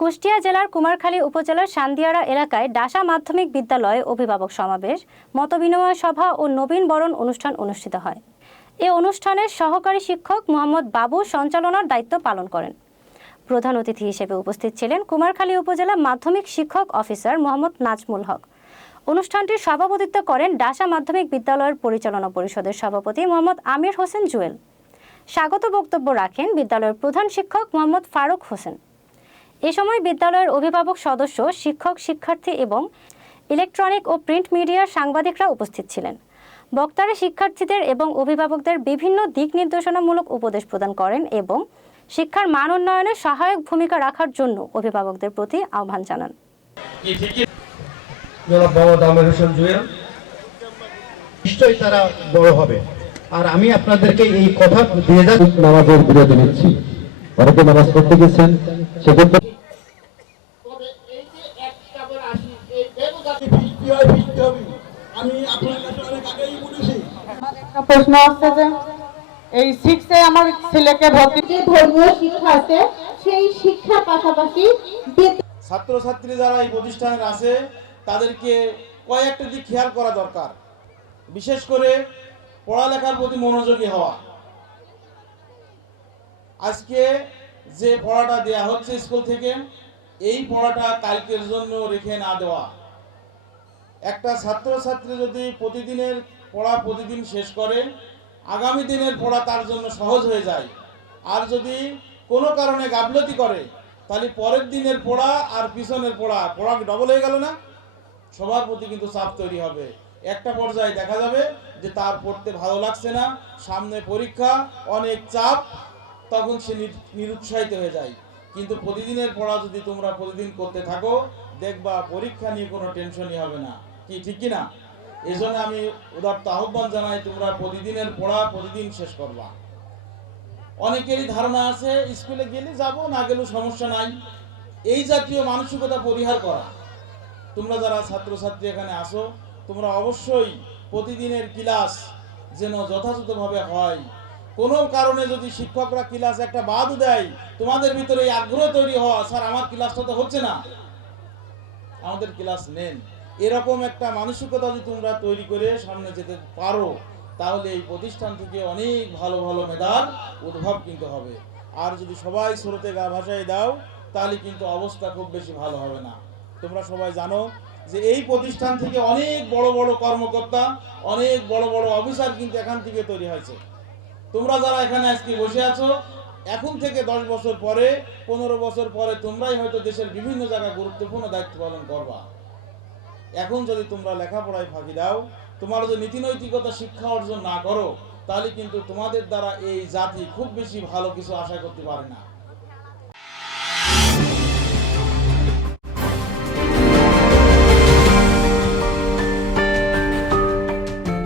কুষ্টিয়া জেলার কুমারখালী উপজেলার সান্দিয়ারা এলাকায় ডাসা মাধ্যমিক বিদ্যালয়ে অভিভাবক সমাবেশ, মতবিনিময় সভা ও নবীন বরণ অনুষ্ঠান অনুষ্ঠিত হয়। এ অনুষ্ঠানের সহকারী শিক্ষক মোহাম্মদ বাবু সঞ্চালনার দায়িত্ব পালন করেন। প্রধান অতিথি হিসেবে উপস্থিত ছিলেন কুমারখালী উপজেলা মাধ্যমিক শিক্ষক অফিসার মোহাম্মদ নাজমুল হক। অনুষ্ঠানটির সভাপতিত্ব করেন ডাসা মাধ্যমিক বিদ্যালয়ের পরিচালনা পরিষদের সভাপতি মোহাম্মদ আমির হোসেন জুয়েল। স্বাগত বক্তব্য রাখেন বিদ্যালয়ের প্রধান শিক্ষক মোহাম্মদ ফারুক হোসেন। এ সময় বিদ্যালয়ের অভিভাবক সদস্য, শিক্ষক, শিক্ষার্থী এবং ইলেকট্রনিক ও প্রিন্ট মিডিয়ার সাংবাদিকরা উপস্থিত ছিলেন। বক্তারা শিক্ষার্থীদের এবং অভিভাবকদের বিভিন্ন দিক নির্দেশনামূলক উপদেশ প্রদান করেন এবং শিক্ষার মান উন্নয়নে সহায়ক ভূমিকা রাখার জন্য অভিভাবকদের প্রতি আহ্বান জানান। নিশ্চয়ই তারা বড় হবে। আর আমি আপনাদেরকে এই কথা দিয়ে নামাজের বিরতি নিচ্ছি। অনেকে নামাজ পড়তে গেছেন, সেক্ষেত্রে আমি আপনার কাছে অনেক আগেই বলেছি। একটা প্রশ্ন আসছে যে এই 6 এ আমার ছেলেকে ভর্তি, যে ধর্মীয় শিক্ষা আছে সেই শিক্ষার পাশাপাশি ছাত্রছাত্রী যারা এই প্রতিষ্ঠানে আছে তাদেরকে কয়েকটা দিক খেয়াল করা দরকার। বিশেষ করে পড়ালেখার প্রতি মনোযোগী হওয়া। আজকে যে পড়াটা দেয়া হচ্ছে স্কুল থেকে, এই পড়াটা কালকের জন্য রেখে না দেওয়া। একটা ছাত্রছাত্রী যদি প্রতিদিনের পড়া প্রতিদিন শেষ করে, আগামী দিনের পড়া তার জন্য সহজ হয়ে যায়। আর যদি কোনো কারণে গাফলতি করে, তাহলে পরের দিনের পড়া আর পিছনের পড়া ডবল হয়ে গেল না? সবার প্রতি কিন্তু চাপ তৈরি হবে। একটা পর্যায়ে দেখা যাবে যে তার পড়তে ভালো লাগছে না, সামনে পরীক্ষা, অনেক চাপ, তখন সে নিরুৎসাহিত হয়ে যায়। কিন্তু প্রতিদিনের পড়া যদি তোমরা প্রতিদিন করতে থাকো, দেখবা পরীক্ষা নিয়ে কোনো টেনশনই হবে না। কি ঠিক কিনা? এই জন্য আমি উদাত্ত আহ্বান জানাই, তোমরা প্রতিদিনের পড়া প্রতিদিন শেষ করবা। অনেকেরই ধারণা আছে স্কুলে গেলে যাবো, না গেলেও সমস্যা নাই। এই জাতীয় মানসিকতা পরিহার করা। তোমরা যারা ছাত্রছাত্রী এখানে আসো, তোমরা অবশ্যই প্রতিদিনের ক্লাস যেন যথাযথভাবে হয়। কোনো কারণে যদি শিক্ষকরা ক্লাস একটা বাদ দেয়, তোমাদের ভিতরে এই আগ্রহ তৈরি হওয়া, স্যার আমার ক্লাসটা তো হচ্ছে না, আমাদের ক্লাস নেন, এরকম একটা মানসিকতা যদি তোমরা তৈরি করে সামনে যেতে পারো, তাহলে এই প্রতিষ্ঠান থেকে অনেক ভালো ভালো মেধার উদ্ভব কিন্তু হবে। আর যদি সবাই স্রোতে গা ভাসায় দাও, তাহলে কিন্তু অবস্থা খুব বেশি ভালো হবে না। তোমরা সবাই জানো যে এই প্রতিষ্ঠান থেকে অনেক বড় বড় কর্মকর্তা, অনেক বড় বড় অফিসার কিন্তু এখান থেকে তৈরি হয়েছে। তোমরা যারা এখানে আজকে বসে আছো, এখন থেকে 10 বছর পরে, 15 বছর পরে তোমরাই হয়তো দেশের বিভিন্ন জায়গায় গুরুত্বপূর্ণ দায়িত্ব পালন করবা। এখন যদি তোমরা লেখাপড়ায় ফাঁকি দাও, তোমরা যদি নীতি নৈতিকতা শিক্ষা অর্জন না করো, তাহলে কিন্তু তোমাদের দ্বারা এই জাতি খুব বেশি ভালো কিছু আশা করতে পারে না।